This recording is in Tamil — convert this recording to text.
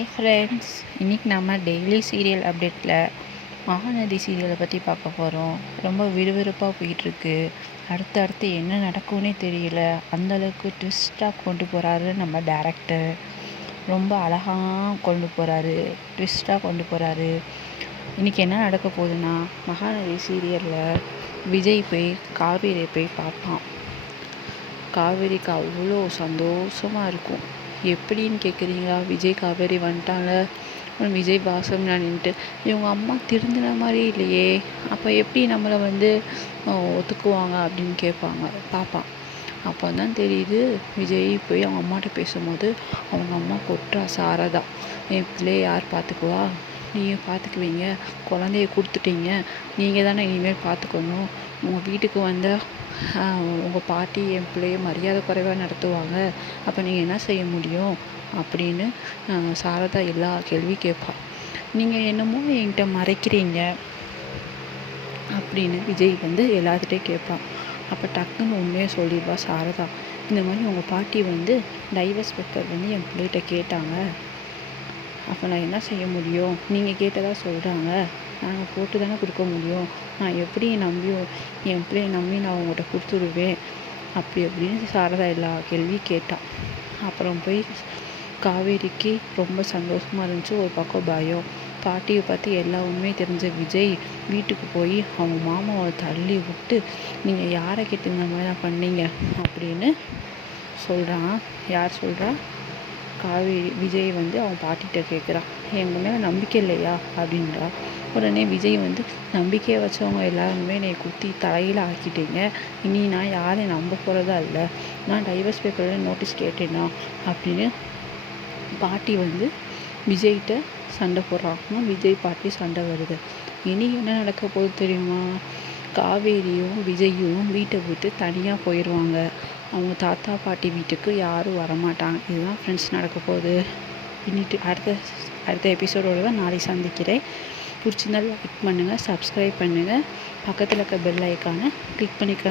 ஹாய் ஃப்ரெண்ட்ஸ், இன்றைக்கி நம்ம டெய்லி சீரியல் அப்டேட்டில் மகாநதி சீரியலை பற்றி பார்க்க போகிறோம். ரொம்ப விறுவிறுப்பாக போயிட்டுருக்கு. அடுத்தடுத்து என்ன நடக்கும்னே தெரியல. அந்தளவுக்கு ட்விஸ்ட்டாக கொண்டு போகிறாரு நம்ம டேரக்டர். ரொம்ப அழகாக கொண்டு போகிறாரு, ட்விஸ்ட்டாக கொண்டு போகிறாரு. இன்றைக்கி என்ன நடக்க போகுதுன்னா, மகாநதி சீரியலில் விஜய் போய் காவேரியை போய் பார்ப்பான். காவேரிக்கு அவ்வளோ சந்தோஷமாக இருக்கும். எப்படின்னு கேட்குறீங்களா? விஜய் காவேரி வந்துட்டாங்க, விஜய் வாசம் நின்றுட்டு இவங்க அம்மா திருந்தின மாதிரி இல்லையே, அப்போ எப்படி நம்மளை ஒத்துக்குவாங்க அப்படின்னு பார்ப்பான். அப்போ தான் தெரியுது, விஜய் போய் அவங்க அம்மாட்ட பேசும்போது அவங்க அம்மா கொட்டுறா சாரதா, என் பிள்ளையை யார் பார்த்துக்குவா, நீங்கள் பார்த்துக்குவீங்க, குழந்தைய கொடுத்துட்டீங்க, நீங்கள் தானே இனிமேல் பார்த்துக்கணும். உங்கள் வீட்டுக்கு வந்தால் உங்கள் பாட்டி என் பிள்ளைய மரியாதை குறைவாக நடத்துவாங்க, அப்போ நீங்கள் என்ன செய்ய முடியும் அப்படின்னு சாரதா எல்லா கேள்வி கேட்பா. நீங்கள் என்னமோ என்கிட்ட மறைக்கிறீங்க அப்படின்னு விஜய் எல்லாத்துட்டையும் கேட்பான். அப்போ டக்குன்னு உண்மையை சொல்லிடுவா சாரதா. இந்த மாதிரி உங்கள் பாட்டி டைவர்ஸ் பேப்பர் என் பிள்ளைகிட்ட கேட்டாங்க, அப்போ நான் என்ன செய்ய முடியும், நீங்கள் கேட்டதாக சொல்கிறாங்க, நாங்கள் போட்டு தானே கொடுக்க முடியும், நான் எப்படி என் பிள்ளையை நம்பி நான் உங்கள்கிட்ட கொடுத்துடுவேன் அப்படி அப்படின்னு சாரதா எல்லா கேள்வியும் கேட்டான். அப்புறம் போய் காவேரிக்கு ரொம்ப சந்தோஷமாக இருந்துச்சு, ஒரு பக்கம் பயம். பாட்டியை பார்த்து எல்லா உண்மையும் தெரிஞ்ச விஜய் வீட்டுக்கு போய் அவங்க மாமாவை தள்ளி விட்டு, நீங்கள் யாரை கேட்டு இந்த மாதிரிலாம் பண்ணீங்க அப்படின்னு சொல்கிறான். யார் சொல்கிறா? காவேரி. விஜய் அவன் பாட்டிகிட்ட கேட்குறான், எங்கள் மேலே நம்பிக்கை இல்லையா அப்படின்றா. உடனே விஜய் நம்பிக்கையை வச்சவங்க எல்லாருமே என்னை குத்தி தலையில் ஆக்கிட்டீங்க, இனி நான் யாரையும் நம்ப போகிறதா இல்லை, நான் டைவர்ஸ் பேப்பரில் நோட்டீஸ் கேட்டேன்னா அப்படின்னு பாட்டி விஜய்கிட்ட சண்டை போடுறாங்க. விஜய் பாட்டி சண்டை வருது. இனி என்ன நடக்க போகுது தெரியுமா? காவேரியும் விஜயும் வீட்டை விட்டு தனியாக போயிடுவாங்க. அவங்க தாத்தா பாட்டி வீட்டுக்கு யாரும் வரமாட்டாங்க. இதுதான் ஃப்ரெண்ட்ஸ் நடக்க போகுது. இன்னிட்டு அடுத்த எபிசோடோட தான் நாளைக்கு சந்திக்கிறேன். பிடிச்சிருந்தாலும் லைக் பண்ணுங்கள், சப்ஸ்கிரைப் பண்ணுங்கள், பக்கத்தில் இருக்க பெல் ஐக்கானை கிளிக் பண்ணிக்க.